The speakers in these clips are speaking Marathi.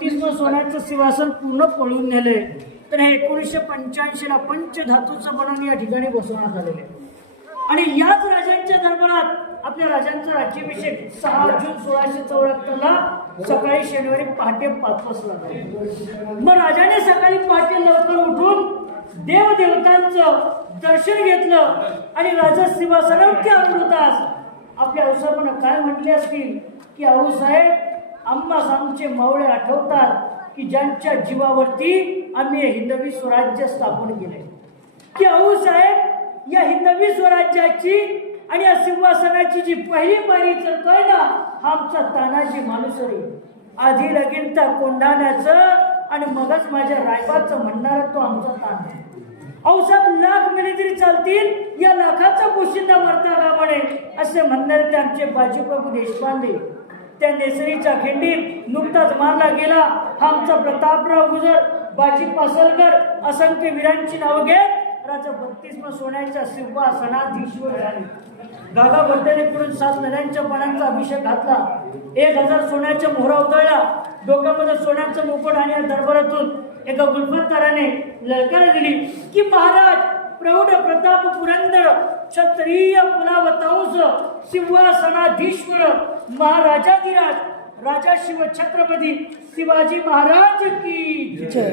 32 सोन्याचं सिंहासन पूर्ण पळून नेले. तर हे 1985 ला पंचधातूचं बनवून या ठिकाणी बसवण्यात आलेले. आणि याच राजांच्या दरबारात आपल्या राजांचा राज्याभिषेक 6 जून 1674 ला सकाळी शनिवारी पहाटे 5 वाजता. मग राजाने सकाळी पहाटे लवकर उठून देवदेवतांचं दर्शन घेतलं आणि राजा सिंहासनावरती अमृतास आपल्या आऊसाहेबांना काय म्हटले असतील की आऊसाहेब, आम्हाला आमचे मावळे आठवतात की ज्यांच्या जीवावरती आम्ही हिंदवी स्वराज्य स्थापन केले. की आऊसाहेब, या हिंदवी स्वराज्याची आणि या सिंहासनाची जी पहिली पायरी चढतोय ना, हा आमचा तानाजी मालुसरे. आधी लगीनता कोंढाण्याचं आणि मगच माझ्या रायबाचं म्हणणारा तो आमचा तान. औषध लाख मिली तरी चालतील, या लाखाचा पोशिंदा मरता कामाने असे म्हणणारे ते आमचे बाजीप्रभू देशपांडे. त्या नेसरीच्या खिंडीत नुकताच मारला गेला हा आमचा प्रतापराव गुजर, बाजी पासलकर, असंख्य वीरांची नावं घेत राजा 32 सोन्याच्या सिंहासनाधीश्वर झाले. गागा वर्धने करून 7 नद्यांच्या पाण्याचा अभिषेक घातला. 1000 सोन्याच्या मोहरा उधळला. डोक्यामध्ये सोन्याचं मुकुट आणि या दरबारातून एका गुलफतकाराने ललकार दिली की महाराज, प्रौढ प्रताप पुरंदर क्षत्रिय कुलावतांस सिंहासनाधीश्वर महाराजाधिराज राजा शिव छत्रपती शिवाजी महाराज की जय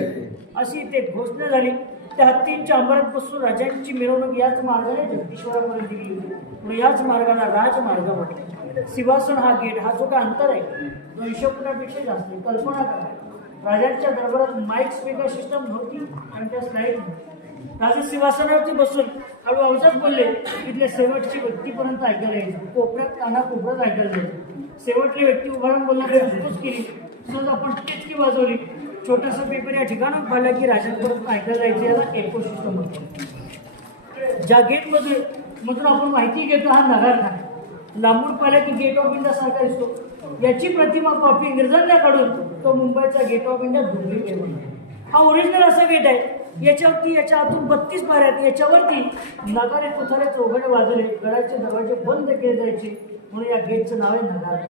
अशी ते घोषणा झाली. त्या हत्तींच्या अंबरात राजांची मिरवणूक याच मार्गाने जगदीश्वरापर्यंत गेली होती. याच मार्गाला राजमार्ग म्हटले. सिंहासन हा गेट, हा जो काय अंतर आहे 200 फुटापेक्षा जास्त. कल्पना करा, राजांच्या दरबारात माईक स्पीकर सिस्टम नव्हती आणि त्या स्लाईड राजा सिंहासनावरती बसून हळू आवाजात बोलले. इथले शेवटची व्यक्तीपर्यंत ऐकायला यायचं. कोपऱ्यात काना कोपऱ्यात ऐकायला यायचं. शेवटली व्यक्ती उभारून बोलण्याची सुरुवात केली. समजा आपण टिचकी वाजवली, छोटासा पेपर या ठिकाणावर पाहिला की राजांपर्यंत ऐकायला जायचं. याला एको सिस्टम म्हणतो. ज्या गेटमधून आपण माहिती घेतो हा नगारखाना. लांबून पाहिला की गेट ऑफ इंडिया सारखा दिसतो. याची प्रतिमा कॉपी इंग्रजांना काढून तो मुंबईचा गेट ऑफ इंडिया डुप्लिकेट बनतो. हा ओरिजिनल असा गेट आहे. याच्यावरती याच्या आतून 32 पायऱ्या आहेत. याच्यावरती नगारे तुथारे चौघडे वाजवले, गडाचे दरवाजे बंद केले जायचे म्हणून या गेटचं नाव आहे नगार.